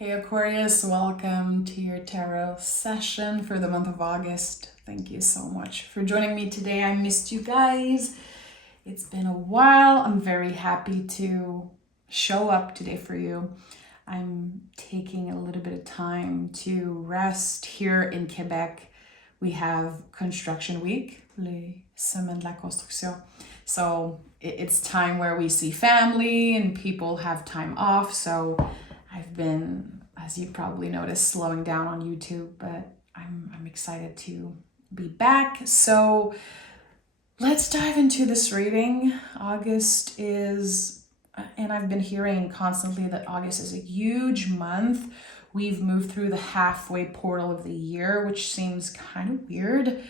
Hey Aquarius, welcome to your tarot session for the month of August. Thank you so much for joining me today. I missed you guys. It's been a while. I'm very happy to show up today for you. I'm taking a little bit of time to rest here in Québec. We have construction week, les semaines de la construction. So it's time where we see family and people have time off. So I've been, as you probably noticed, slowing down on YouTube, but I'm excited to be back. So let's dive into this reading. August is, and I've been hearing constantly that August is a huge month. We've moved through the halfway portal of the year, which seems kind of weird.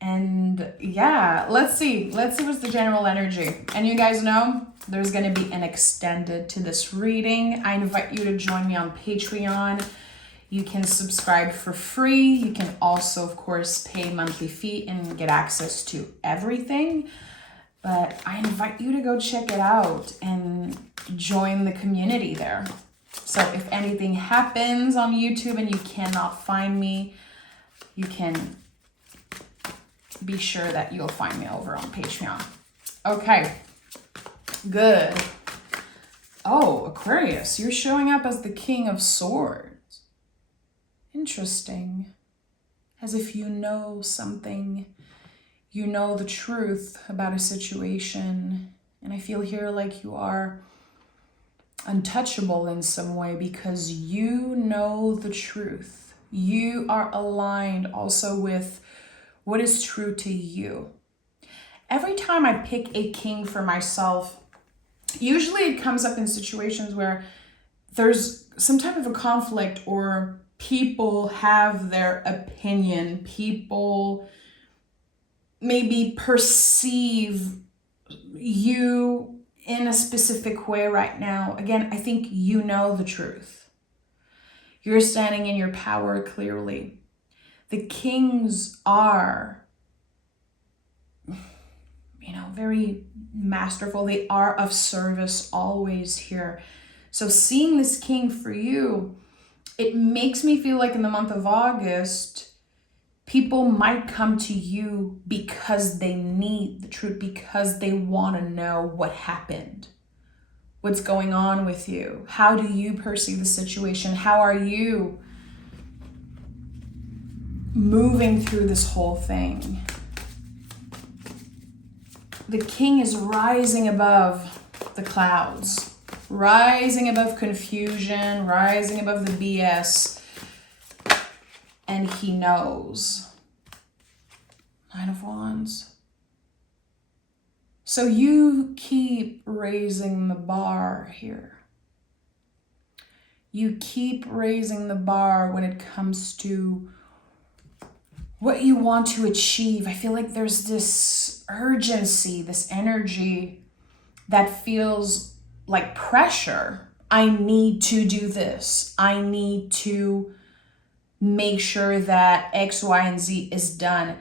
And yeah, let's see what's the general energy. And you guys know there's going to be an extended to this reading. I invite you to join me on Patreon. You can subscribe for free. You can also, of course, pay monthly fee and get access to everything. But I invite you to go check it out and join the community there. So if anything happens on YouTube and you cannot find me, you can be sure that you'll find me over on Patreon. Okay, good. Oh, Aquarius, you're showing up as the King of Swords. Interesting. As if you know something, you know the truth about a situation. And I feel here like you are untouchable in some way because you know the truth. You are aligned also with what is true to you. Every time I pick a king for myself, usually it comes up in situations where there's some type of a conflict or people have their opinion. People maybe perceive you in a specific way right now. Again, I think you know the truth. You're standing in your power clearly. The kings are, very masterful. They are of service always here. So seeing this king for you, it makes me feel like in the month of August, people might come to you because they need the truth, because they want to know what happened, what's going on with you. How do you perceive the situation? How are you moving through this whole thing? The king is rising above the clouds, rising above confusion, rising above the BS, and he knows. Nine of Wands. So you keep raising the bar here. You keep raising the bar when it comes to what you want to achieve. I feel like there's this urgency, this energy that feels like pressure. I need to do this. I need to make sure that X, Y, and Z is done.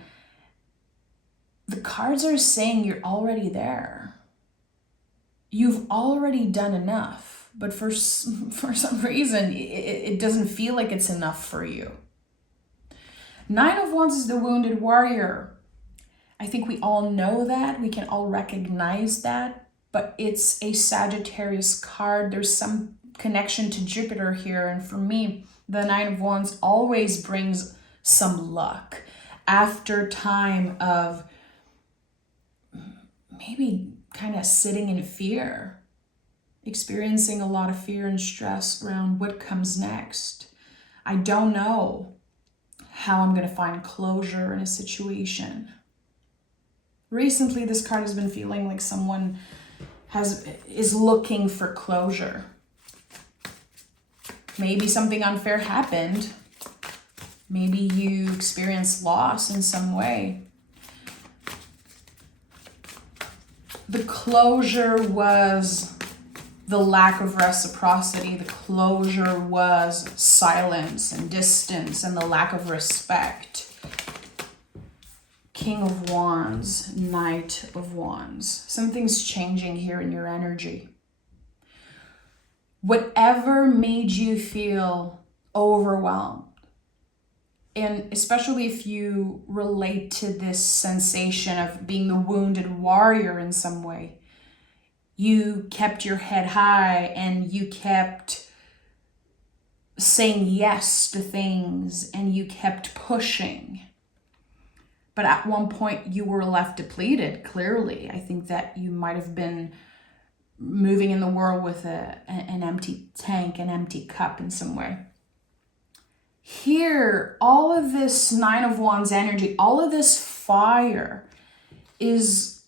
The cards are saying you're already there. You've already done enough, but for some reason, it doesn't feel like it's enough for you. Nine of Wands is the wounded warrior. I think we all know that. We can all recognize that. But it's a Sagittarius card. There's some connection to Jupiter here. And for me, the Nine of Wands always brings some luck. After time of maybe kind of sitting in fear, experiencing a lot of fear and stress around what comes next. I don't know how I'm going to find closure in a situation. Recently, this card has been feeling like someone is looking for closure. Maybe something unfair happened. Maybe you experienced loss in some way. The closure was the lack of reciprocity. The closure was silence and distance and the lack of respect. King of Wands, Knight of Wands. Something's changing here in your energy. Whatever made you feel overwhelmed, and especially if you relate to this sensation of being the wounded warrior in some way, you kept your head high and you kept saying yes to things and you kept pushing. But at one point you were left depleted, clearly. I think that you might have been moving in the world with an empty tank, an empty cup in some way. Here, all of this Nine of Wands energy, all of this fire is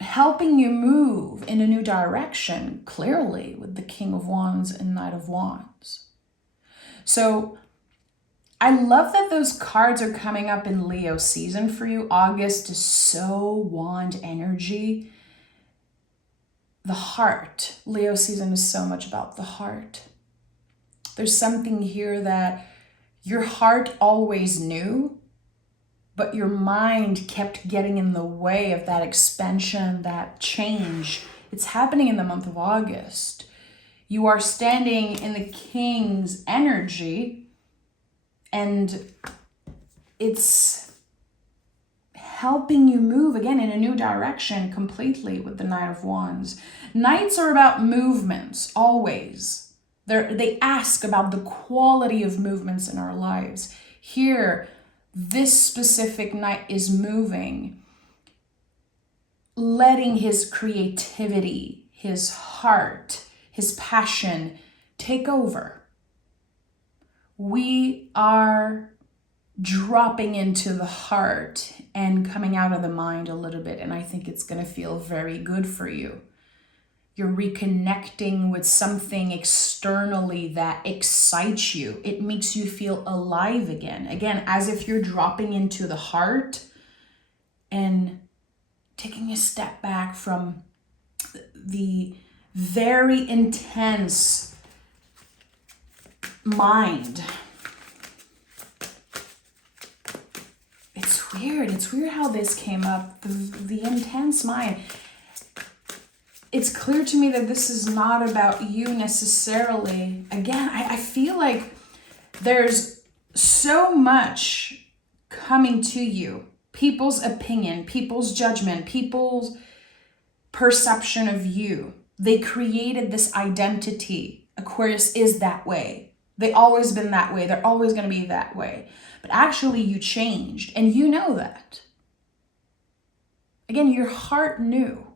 helping you move in a new direction, clearly, with the King of Wands and Knight of Wands. So I love that those cards are coming up in Leo season for you. August is so wand energy. The heart. Leo season is so much about the heart. There's something here that your heart always knew, but your mind kept getting in the way of that expansion, that change. It's happening in the month of August. You are standing in the King's energy, and it's helping you move again in a new direction completely with the Knight of Wands. Knights are about movements, always. They ask about the quality of movements in our lives. Here, this specific knight is moving, letting his creativity, his heart, his passion take over. We are dropping into the heart and coming out of the mind a little bit, and I think it's going to feel very good for you. You're reconnecting with something externally that excites you. It makes you feel alive again. Again, as if you're dropping into the heart and taking a step back from the very intense mind. It's weird. It's weird how this came up. The intense mind. It's clear to me that this is not about you necessarily. Again, I feel like there's so much coming to you. People's opinion, people's judgment, people's perception of you. They created this identity. Aquarius is that way. They've always been that way. They're always going to be that way. But actually you changed, and you know that. Again, your heart knew.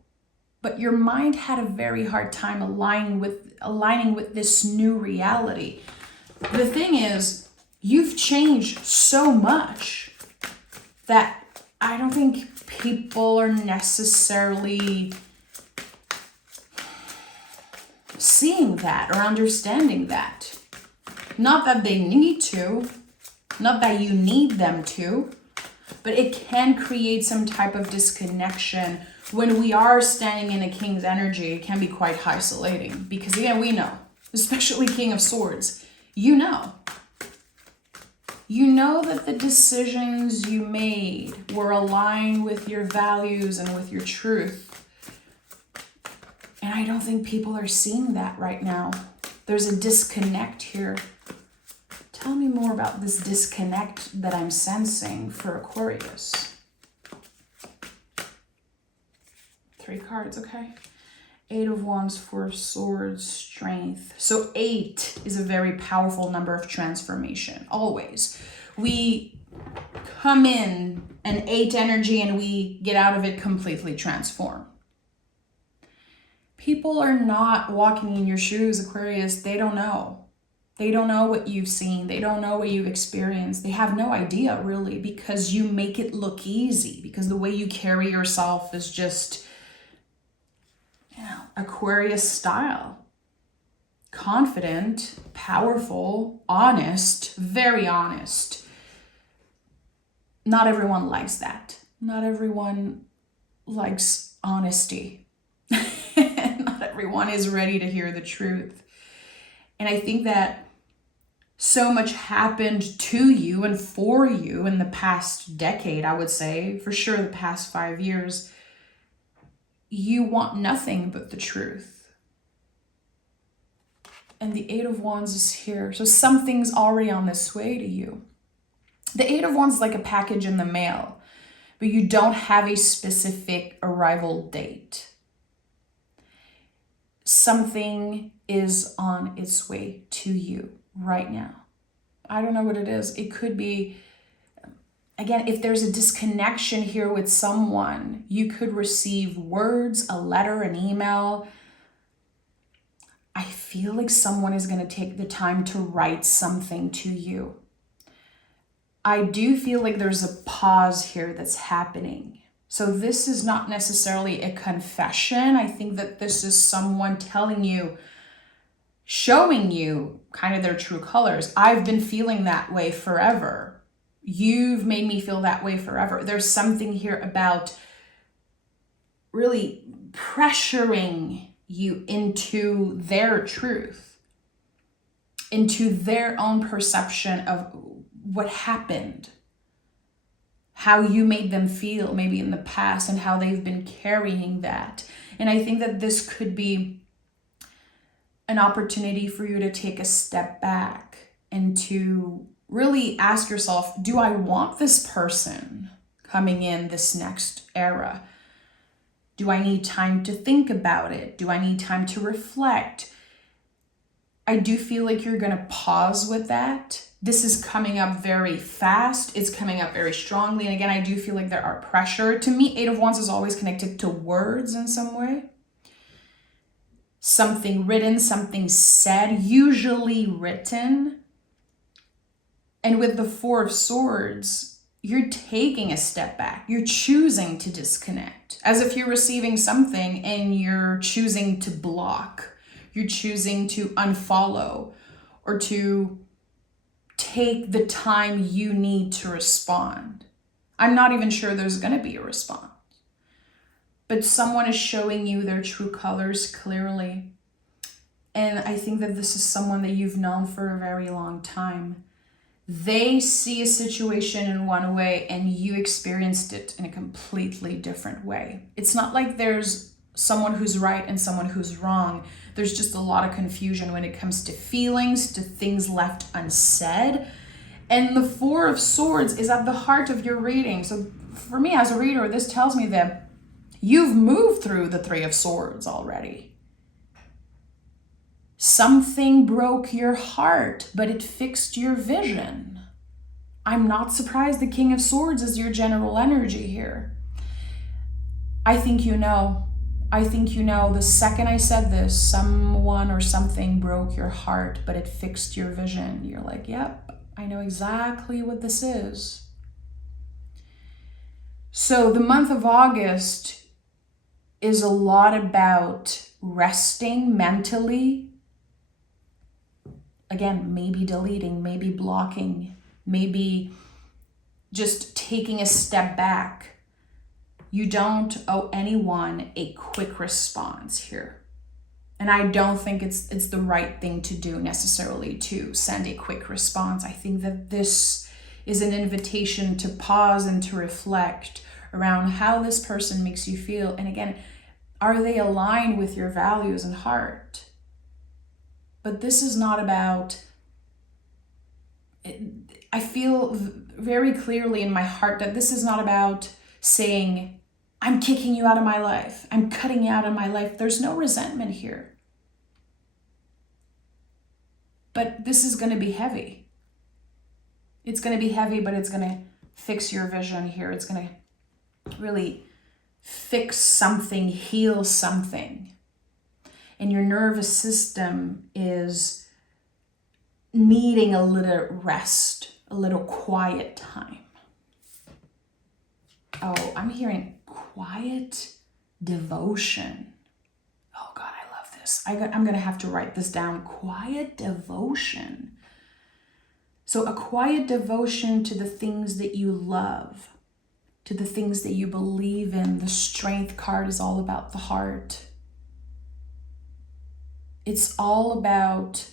But your mind had a very hard time aligning with this new reality. The thing is, you've changed so much that I don't think people are necessarily seeing that or understanding that. Not that they need to, not that you need them to, but it can create some type of disconnection. When we are standing in a King's energy, it can be quite isolating because, again, we know, especially King of Swords, you know that the decisions you made were aligned with your values and with your truth. And I don't think people are seeing that right now. There's a disconnect here. Tell me more about this disconnect that I'm sensing for Aquarius. 3 cards, okay. 8 of Wands, 4 of Swords, Strength. So 8 is a very powerful number of transformation, always. We come in an 8 energy and we get out of it completely transformed. People are not walking in your shoes, Aquarius. They don't know. They don't know what you've seen. They don't know what you've experienced. They have no idea, really, because you make it look easy, because the way you carry yourself is just, Aquarius style. Confident, powerful, honest, very honest. Not everyone likes that. Not everyone likes honesty. Not everyone is ready to hear the truth. And I think that so much happened to you and for you in the past decade, I would say, for sure the past 5 years. You want nothing but the truth. And the Eight of Wands is here. So something's already on this way to you. The Eight of Wands is like a package in the mail, but you don't have a specific arrival date. Something is on its way to you right now. I don't know what it is. It could be, again, if there's a disconnection here with someone, you could receive words, a letter, an email. I feel like someone is going to take the time to write something to you. I do feel like there's a pause here that's happening. So this is not necessarily a confession. I think that this is someone telling you, showing you kind of their true colors. I've been feeling that way forever. You've made me feel that way forever. There's something here about really pressuring you into their truth, into their own perception of what happened, how you made them feel maybe in the past, and how they've been carrying that. And I think that this could be an opportunity for you to take a step back and to really ask yourself, do I want this person coming in this next era? Do I need time to think about it? Do I need time to reflect? I do feel like you're going to pause with that. This is coming up very fast. It's coming up very strongly. And again, I do feel like there are pressure. To me, Eight of Wands is always connected to words in some way. Something written, something said, usually written. And with the Four of Swords, you're taking a step back. You're choosing to disconnect, as if you're receiving something and you're choosing to block. You're choosing to unfollow or to take the time you need to respond. I'm not even sure there's going to be a response. But someone is showing you their true colors clearly. And I think that this is someone that you've known for a very long time. They see a situation in one way and you experienced it in a completely different way. It's not like there's someone who's right and someone who's wrong. There's just a lot of confusion when it comes to feelings, to things left unsaid. And the Four of Swords is at the heart of your reading. So for me as a reader, this tells me that you've moved through the Three of Swords already. Something broke your heart, but it fixed your vision. I'm not surprised the King of Swords is your general energy here. I think you know. I think you know. The second I said this, someone or something broke your heart, but it fixed your vision. You're like, yep, I know exactly what this is. So the month of August is a lot about resting mentally. Again, maybe deleting, maybe blocking, maybe just taking a step back. You don't owe anyone a quick response here. And I don't think it's the right thing to do necessarily to send a quick response. I think that this is an invitation to pause and to reflect around how this person makes you feel. And again, are they aligned with your values and heart? But this is not about, I feel very clearly in my heart that this is not about saying, I'm kicking you out of my life. I'm cutting you out of my life. There's no resentment here. But this is going to be heavy. It's going to be heavy, but it's going to fix your vision here. It's going to really fix something, heal something. And your nervous system is needing a little rest, a little quiet time. Oh, I'm hearing quiet devotion. Oh God, I love this. I'm going to have to write this down. Quiet devotion. So a quiet devotion to the things that you love, to the things that you believe in. The Strength card is all about the heart. It's all about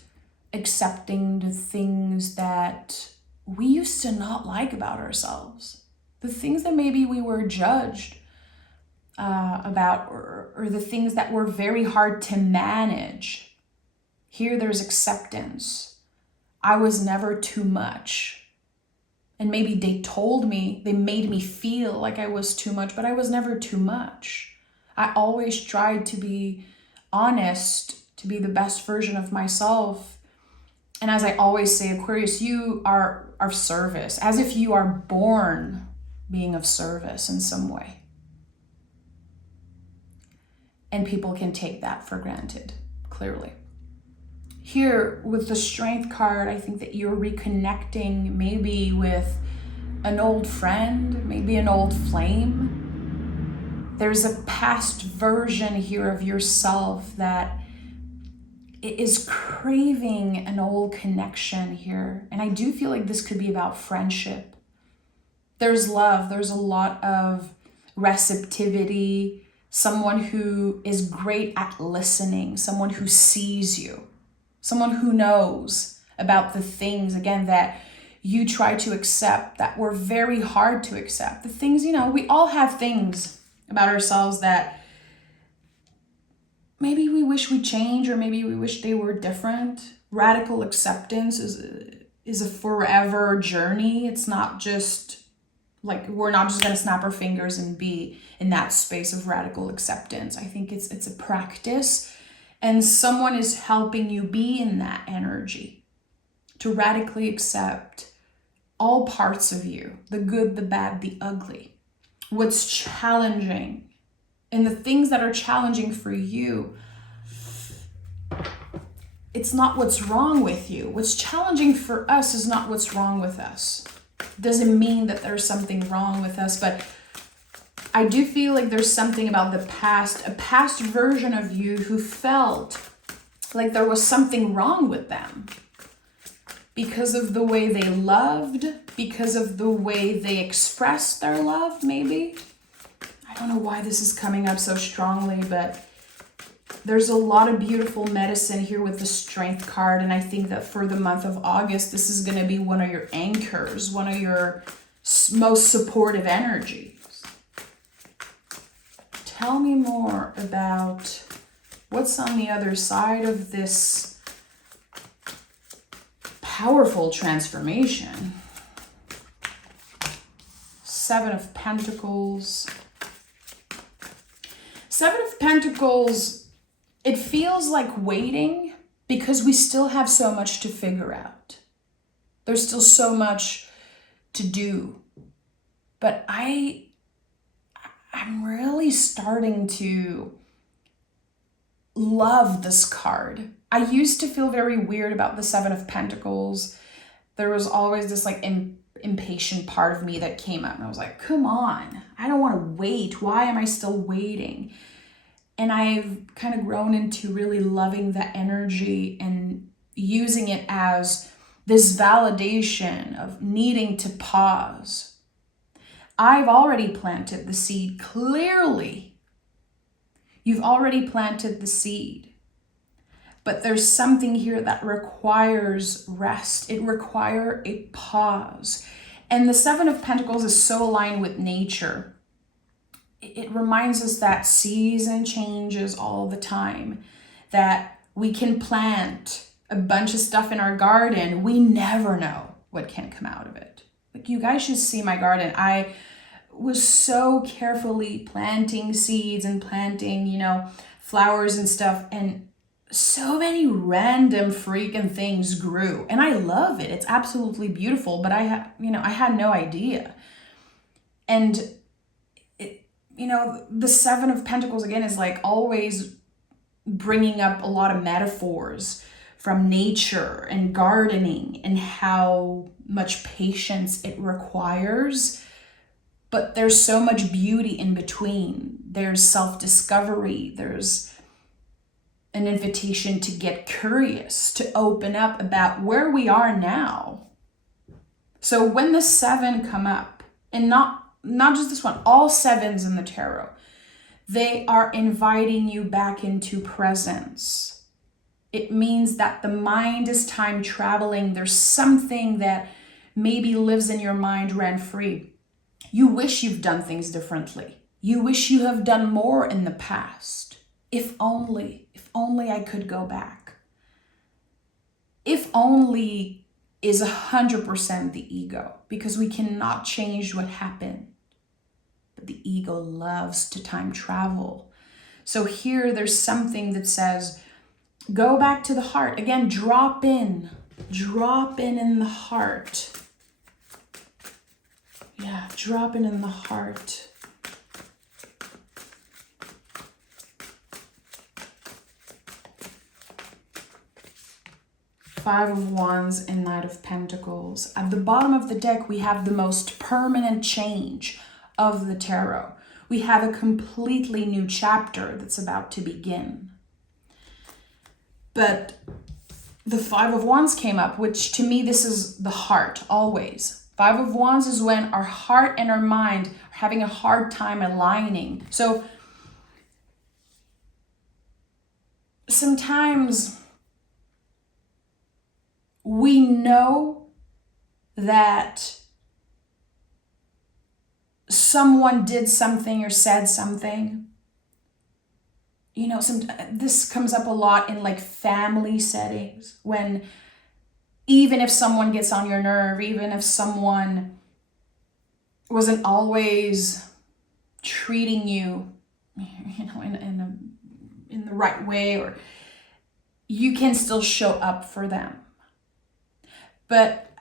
accepting the things that we used to not like about ourselves. The things that maybe we were judged about, or the things that were very hard to manage. Here there's acceptance. I was never too much. And maybe they made me feel like I was too much, but I was never too much. I always tried to be honest, to be the best version of myself. And as I always say, Aquarius, you are of service, as if you are born being of service in some way. And people can take that for granted, clearly. Here with the Strength card, I think that you're reconnecting maybe with an old friend, maybe an old flame. There's a past version here of yourself that is craving an old connection here. And I do feel like this could be about friendship. There's love, there's a lot of receptivity, someone who is great at listening, someone who sees you, someone who knows about the things, again, that you try to accept that were very hard to accept. The things, we all have things about ourselves that maybe we wish we change, or maybe we wish they were different. Radical acceptance is a forever journey. It's not just like, we're not just going to snap our fingers and be in that space of radical acceptance. I think it's a practice, and someone is helping you be in that energy to radically accept all parts of you, the good, the bad, the ugly, what's challenging. And the things that are challenging for you, it's not what's wrong with you. What's challenging for us is not what's wrong with us. Doesn't mean that there's something wrong with us, but I do feel like there's something about the past, a past version of you who felt like there was something wrong with them because of the way they loved, because of the way they expressed their love, maybe. I don't know why this is coming up so strongly, but there's a lot of beautiful medicine here with the Strength card. And I think that for the month of August, this is going to be one of your anchors, one of your most supportive energies. Tell me more about what's on the other side of this powerful transformation. Seven of Pentacles. Seven of Pentacles, it feels like waiting because we still have so much to figure out. There's still so much to do. But I'm really starting to love this card. I used to feel very weird about the Seven of Pentacles. There was always this like impatient part of me that came up, and I was like, come on, I don't want to wait. Why am I still waiting? And I've kind of grown into really loving that energy and using it as this validation of needing to pause. I've already planted the seed, clearly. You've already planted the seed. But there's something here that requires rest. It requires a pause. And the Seven of Pentacles is so aligned with nature. It reminds us that season changes all the time, that we can plant a bunch of stuff in our garden. We never know what can come out of it. Like, you guys should see my garden. I was so carefully planting seeds and planting, flowers and stuff. And so many random freaking things grew. And I love it. It's absolutely beautiful. But I had no idea. And the Seven of Pentacles, again, is like always bringing up a lot of metaphors from nature and gardening and how much patience it requires. But there's so much beauty in between. There's self-discovery. There's an invitation to get curious, to open up about where we are now. So when the seven come up, and not just this one, all sevens in the tarot, they are inviting you back into presence. It means that the mind is time traveling. There's something that maybe lives in your mind rent-free. You wish you've done things differently. You wish you have done more in the past. If only I could go back. if only, is 100% the ego, because we cannot change what happened. But the ego loves to time travel. So here there's something that says, go back to the heart. Again, drop in the heart. Yeah, drop in the heart. Five of Wands and Knight of Pentacles. At the bottom of the deck, we have the most permanent change of the tarot. We have a completely new chapter that's about to begin. But the Five of Wands came up, which to me, this is the heart, always. Five of Wands is when our heart and our mind are having a hard time aligning. So sometimes we know that someone did something or said something. You know, this comes up a lot in like family settings, when even if someone gets on your nerve, even if someone wasn't always treating you, you know, in the right way, or you can still show up for them. But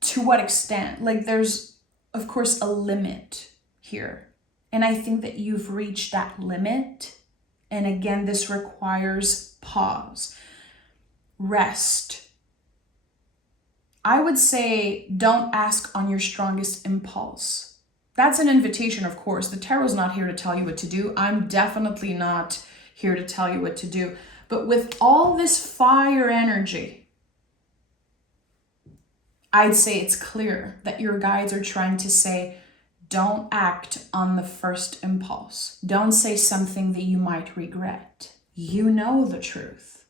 to what extent? Like, there's, of course, a limit here. And I think that you've reached that limit. And again, this requires pause, rest. I would say don't ask on your strongest impulse. That's an invitation, of course. The tarot's not here to tell you what to do. I'm definitely not here to tell you what to do. But with all this fire energy, I'd say it's clear that your guides are trying to say, don't act on the first impulse. Don't say something that you might regret. You know the truth.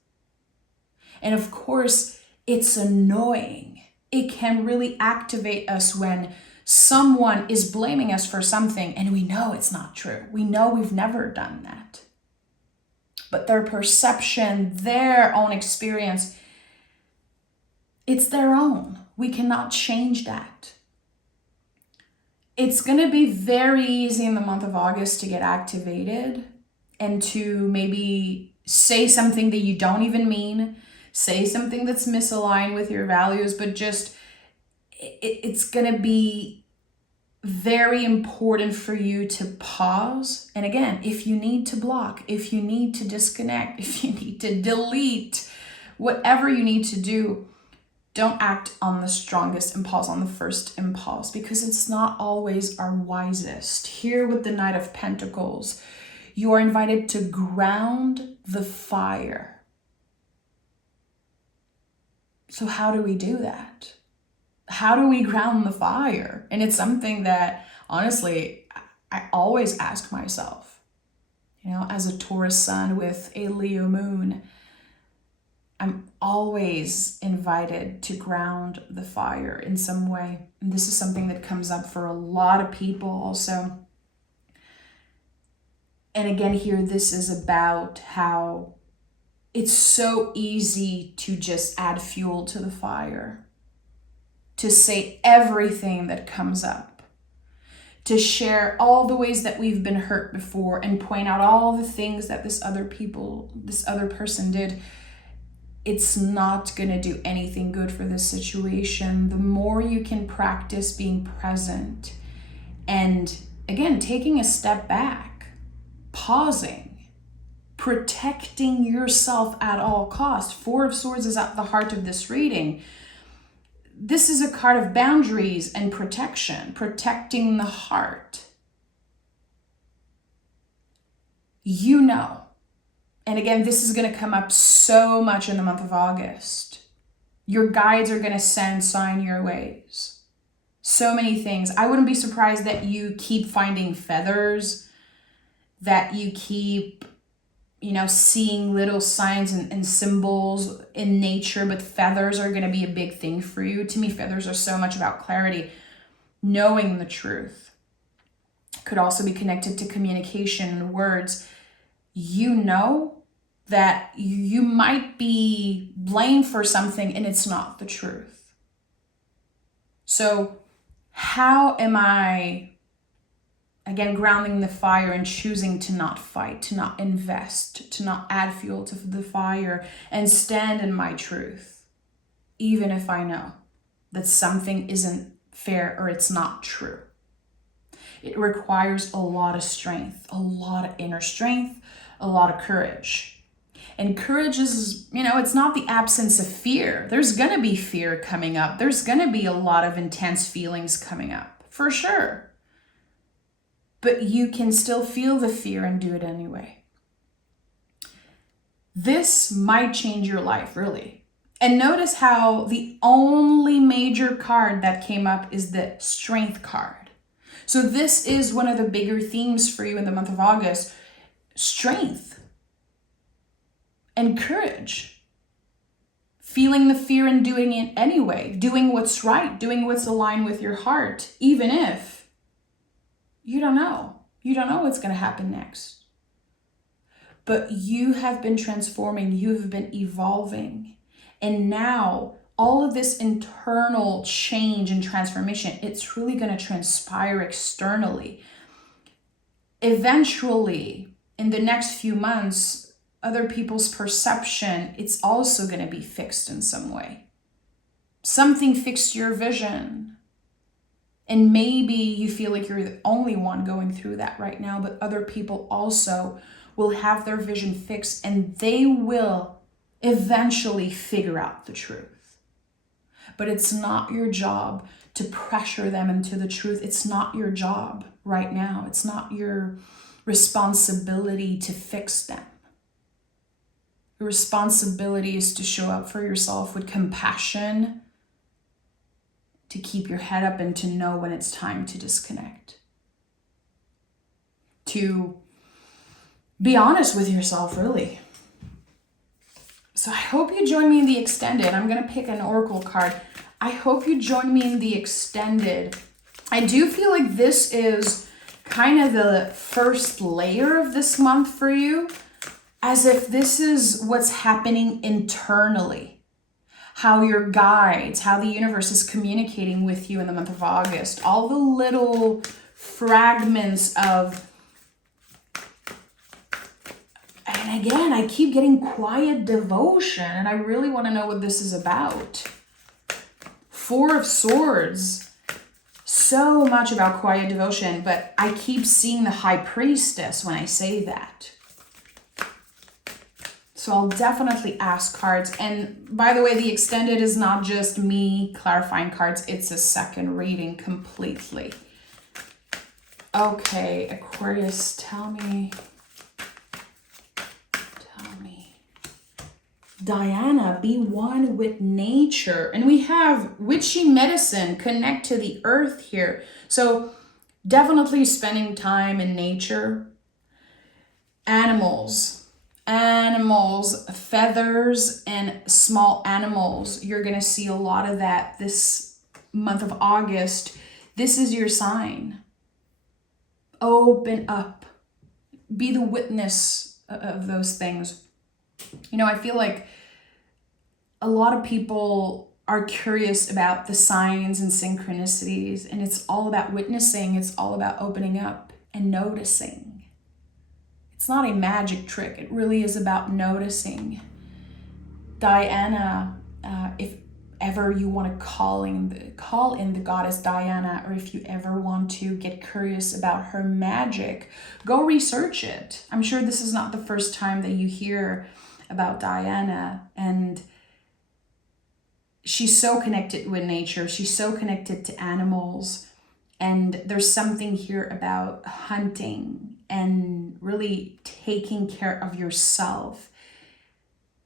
And of course, it's annoying. It can really activate us when someone is blaming us for something and we know it's not true. We know we've never done that. But their perception, their own experience, it's their own. We cannot change that. It's going to be very easy in the month of August to get activated and to maybe say something that you don't even mean, say something that's misaligned with your values, but just it's going to be very important for you to pause. And again, if you need to block, if you need to disconnect, if you need to delete, whatever you need to do, don't act on the strongest impulse, on the first impulse, because it's not always our wisest. Here with the Knight of Pentacles, you are invited to ground the fire. So how do we do that? How do we ground the fire? And it's something that, honestly, I always ask myself. You know, as a Taurus sun with a Leo moon, I'm always invited to ground the fire in some way. And this is something that comes up for a lot of people also. And again, here, this is about how it's so easy to just add fuel to the fire, to say everything that comes up, to share all the ways that we've been hurt before and point out all the things that this other person did. It's not going to do anything good for this situation. The more you can practice being present and, again, taking a step back, pausing, protecting yourself at all costs. Four of Swords is at the heart of this reading. This is a card of boundaries and protection, protecting the heart. You know. And again, this is going to come up so much in the month of August. Your guides are going to send sign your ways. So many things. I wouldn't be surprised that you keep finding feathers, that you keep, seeing little signs and symbols in nature, but feathers are going to be a big thing for you. To me, feathers are so much about clarity, knowing the truth. Could also be connected to communication and words. You know that you might be blamed for something and it's not the truth. So how am I, again, grounding the fire and choosing to not fight, to not invest, to not add fuel to the fire and stand in my truth, even if I know that something isn't fair or it's not true? It requires a lot of strength, a lot of inner strength, a lot of courage. And courage is, it's not the absence of fear. There's going to be fear coming up. There's going to be a lot of intense feelings coming up, for sure. But you can still feel the fear and do it anyway. This might change your life, really. And notice how the only major card that came up is the Strength card. So this is one of the bigger themes for you in the month of August. Strength and courage. Feeling the fear and doing it anyway. Doing what's right. Doing what's aligned with your heart. Even if you don't know. You don't know what's going to happen next. But you have been transforming. You have been evolving. And now all of this internal change and transformation, it's really going to transpire externally. Eventually, in the next few months, other people's perception, it's also going to be fixed in some way. Something fixed your vision. And maybe you feel like you're the only one going through that right now, but other people also will have their vision fixed and they will eventually figure out the truth. But it's not your job to pressure them into the truth. It's not your job right now. It's not your responsibility to fix them. Your responsibility is to show up for yourself with compassion, to keep your head up and to know when it's time to disconnect. To be honest with yourself, really. So I hope you join me in the extended. I'm going to pick an oracle card. I hope you join me in the extended. I do feel like this is kind of the first layer of this month for you. As if this is what's happening internally, how your guides, how the universe is communicating with you in the month of August, all the little fragments of, and again, I keep getting quiet devotion, and I really want to know what this is about. Four of Swords, so much about quiet devotion, but I keep seeing the High Priestess when I say that. So I'll definitely ask cards. And by the way, the extended is not just me clarifying cards. It's a second reading completely. Okay, Aquarius, tell me. Diana, be one with nature. And we have witchy medicine, connect to the earth here. So definitely spending time in nature. Animals, feathers, and small animals. You're going to see a lot of that this month of August. This is your sign. Open up. Be the witness of those things. I feel like a lot of people are curious about the signs and synchronicities, and it's all about witnessing. It's all about opening up and noticing. It's not a magic trick. It really is about noticing. Diana, if ever you want to call in the goddess Diana, or if you ever want to get curious about her magic, go research it. I'm sure this is not the first time that you hear about Diana, and she's so connected with nature. She's so connected to animals, and there's something here about hunting and really taking care of yourself,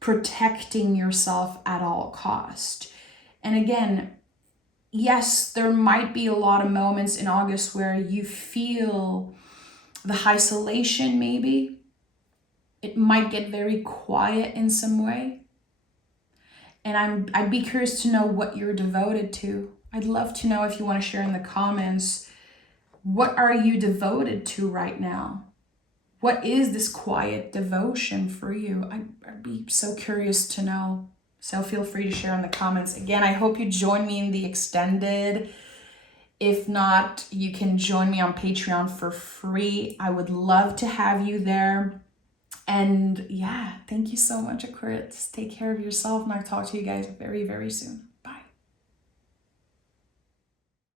protecting yourself at all cost. And again, yes, there might be a lot of moments in August where you feel the isolation maybe. It might get very quiet in some way. And I'd be curious to know what you're devoted to. I'd love to know if you want to share in the comments, what are you devoted to right now? what is this quiet devotion for you? I'd be so curious to know. So feel free to share in the comments. Again, I hope you join me in the extended. If not, you can join me on Patreon for free. I would love to have you there. And yeah, thank you so much, Aquarius. Take care of yourself, and I'll talk to you guys very, very soon.